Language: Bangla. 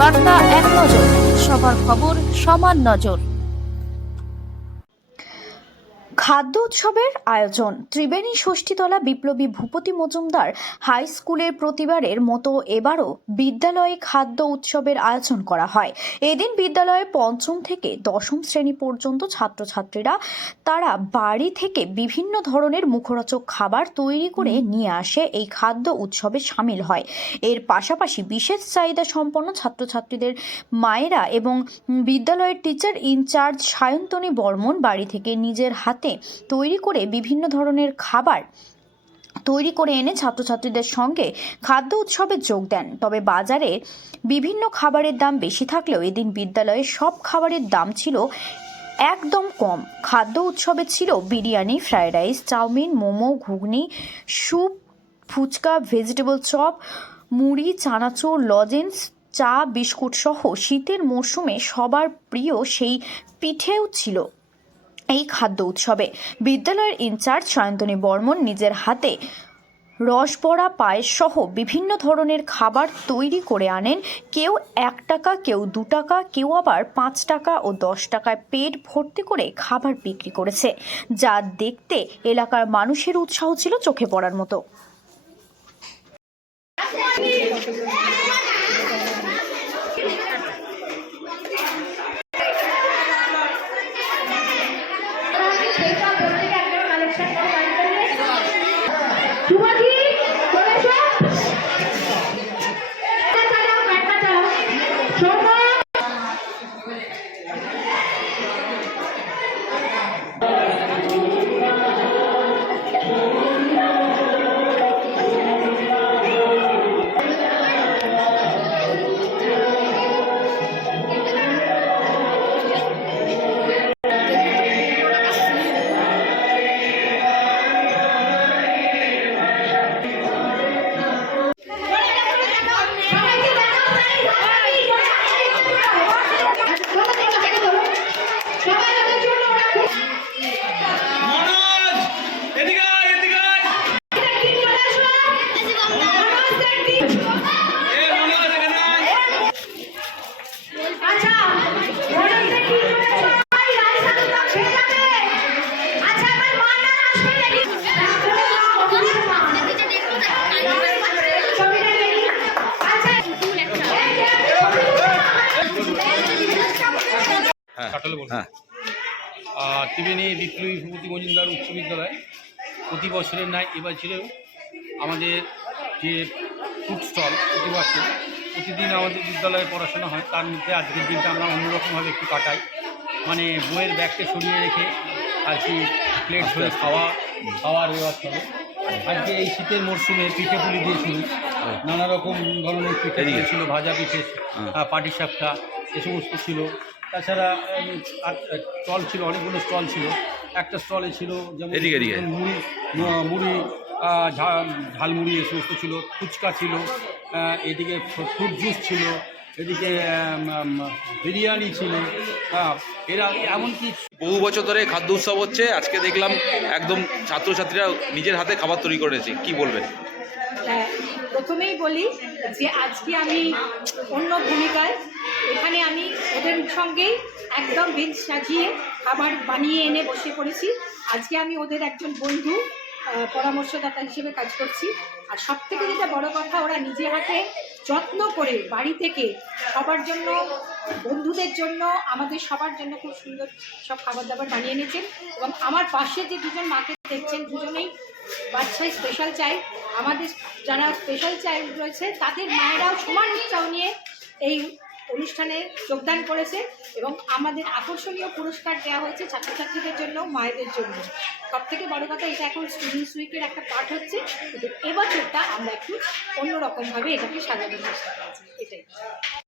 বার্তা এক নজর, সবার খবর সমান নজর। খাদ্য উৎসবের আয়োজন ত্রিবেণী ষষ্ঠীতলা বিপ্লবী ভূপতি মজুমদার হাই স্কুলের প্রতিবারের মতো এবারও বিদ্যালয়ে খাদ্য উৎসবের আয়োজন করা হয়। এদিন বিদ্যালয়ে পঞ্চম থেকে দশম শ্রেণী পর্যন্ত ছাত্রছাত্রীরা তারা বাড়ি থেকে বিভিন্ন ধরনের মুখরোচক খাবার তৈরি করে নিয়ে আসে এই খাদ্য উৎসবে সামিল হয়। এর পাশাপাশি বিশেষ চাহিদা সম্পন্ন ছাত্রছাত্রীদের মায়েরা এবং বিদ্যালয়ের টিচার ইনচার্জ সায়ন্তনী বর্মন বাড়ি থেকে নিজের হাতে তৈরি করে বিভিন্ন ধরনের খাবার তৈরি করে এনে ছাত্রছাত্রীদের সঙ্গে খাদ্য উৎসবে যোগ দেন। তবে বাজারে বিভিন্ন খাবারের দাম বেশি থাকলেও এদিন বিদ্যালয়ে সব খাবারের দাম ছিল একদম কম। খাদ্য উৎসবে ছিল biryani, fried rice, chowmein, momo, ঘুগনি, স্যুপ, ফুচকা, ভেজিটেবল চপ, মুড়ি, চানাচুর, লজেন্স, চা, বিস্কুট সহ শীতের মরশুমে সবার প্রিয় সেই পিঠেও ছিল এই খাদ্য উৎসবে। বিদ্যালয়ের ইনচার্জ সায়ন্তনী বর্মন নিজের হাতে রসবড়া, পায়েস সহ বিভিন্ন ধরনের খাবার তৈরি করে আনেন। কেউ 1 টাকা, কেউ 2 টাকা, কেউ আবার 5 টাকা ও 10 টাকায় পেট ভর্তি করে খাবার বিক্রি করেছে, যা দেখতে এলাকার মানুষের উৎসাহ ছিল চোখে পড়ার মতো। ত্রিবেণী বিপ্লবী ভূপতি মজুমদার উচ্চ বিদ্যালয় প্রতি বছরের ন্যায় এবার ছিল আমাদের যে ফুড স্টল প্রতি বছর প্রতিদিন আমাদের বিদ্যালয়ে পড়াশোনা হয়, তার মধ্যে আজকের দিনটা আমরা অন্যরকমভাবে একটু কাটাই। মানে বইয়ের ব্যাগকে সরিয়ে রেখে আর কি প্লেট ধরে খাওয়ার ব্যবস্থা হবে। আজকে এই শীতের মরশুমে পিঠে পুলি দিয়েছিল, নানা রকম ধরনের পিঠে দিয়েছিল, ভাজা পিঠে, পাটিসাপটা, এ সমস্ত ছিল। তাছাড়া স্টল ছিল, অনেকগুলো স্টল ছিল। একটা স্টলে ছিল যেমন মুড়ি, ঝালমুড়ি, এ সমস্ত ছিল, ফুচকা ছিল, এদিকে ফ্রুট জুস ছিল, এদিকে বিরিয়ানি ছিল। এরা এমনকি বহু বছর ধরে খাদ্য উৎসব হচ্ছে, আজকে দেখলাম একদম ছাত্রছাত্রীরা নিজের হাতে খাবার তৈরি করেছে, কি বলবেন? প্রথমেই বলি যে আজকে আমি অন্য ভূমিকায়, এখানে আমি ওদের সঙ্গেই একদম বেঞ্চ সাজিয়ে খাবার বানিয়ে এনে বসে পড়েছি। আজকে আমি ওদের একজন বন্ধু, পরামর্শদাতা হিসেবে কাজ করছি। আর সব থেকে যেটা বড় কথা, ওরা নিজে হাতে যত্ন করে বাড়ি থেকে সবার জন্য, বন্ধুদের জন্য, আমাদের সবার জন্য খুব সুন্দর সব খাবার দাবার বানিয়ে এনেছেন। এবং আমার পাশে যে দুজন মাকে দেখছেন, দুজনেই বাচ্চাই স্পেশাল চাইল্ড। আমাদের যারা স্পেশাল চাইল্ড রয়েছে তাদের মায়েরাও সমান উৎসাহ নিয়ে এই অনুষ্ঠানে যোগদান করেছে এবং আমাদের আকর্ষণীয় পুরস্কার দেওয়া হয়েছে ছাত্রছাত্রীদের জন্য, মায়েদের জন্য। সব থেকে বড় কথা, এটা এখন স্টুডেন্টস উইকের একটা পার্ট হচ্ছে, কিন্তু এবছরটা আমরা একটু অন্যরকমভাবে এটাকে সাজানোর চেষ্টা করেছি, এটাই।